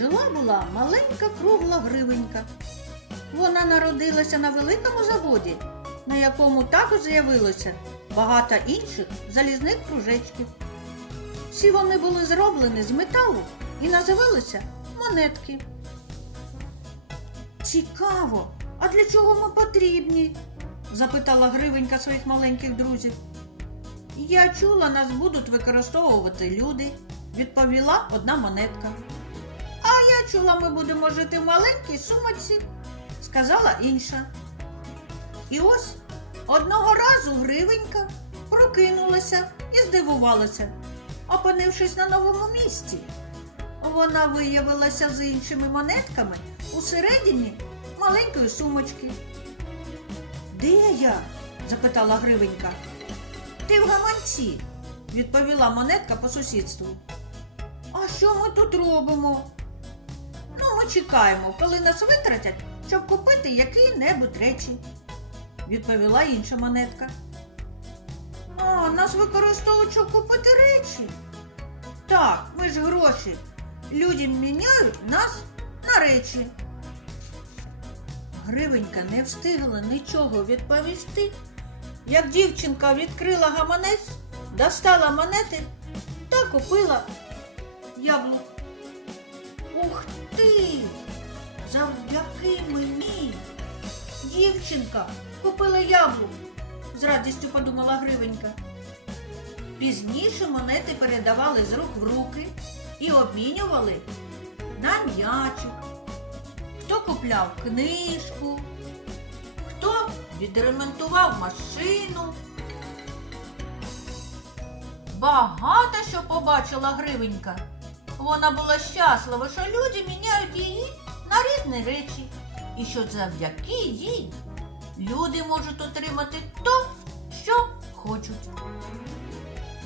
Жила була маленька кругла гривенька. Вона народилася на великому заводі, на якому також з'явилося багато інших залізних кружечків. Всі вони були зроблені з металу і називалися монетки. Цікаво, а для чого ми потрібні? запитала Гривенька своїх маленьких друзів. Я чула, нас будуть використовувати люди, відповіла одна монетка. Чула, ми будемо жити в маленькій сумочці, сказала інша. І ось одного разу Гривенька прокинулася і здивувалася, опинившись на новому місці. Вона виявилася з іншими монетками усередині маленької сумочки. Де я? запитала Гривенька. Ти в гаманці, відповіла монетка по сусідству. А що ми тут робимо? Ну, ми чекаємо, коли нас витратять, щоб купити які-небудь речі, відповіла інша монетка. А, нас використовують, щоб купити речі. Так, ми ж гроші. Люди міняють нас на речі. Гривенька не встигла нічого відповісти, як дівчинка відкрила гаманець, достала монети та купила яблук. Дівчинка купила яблук, з радістю подумала Гривенька. Пізніше монети передавали з рук в руки і обмінювали на м'ячик. Хто купляв книжку, хто відремонтував машину. Багато що побачила Гривенька. Вона була щаслива, що люди міняють її на різні речі, і що завдяки їй люди можуть отримати то, що хочуть.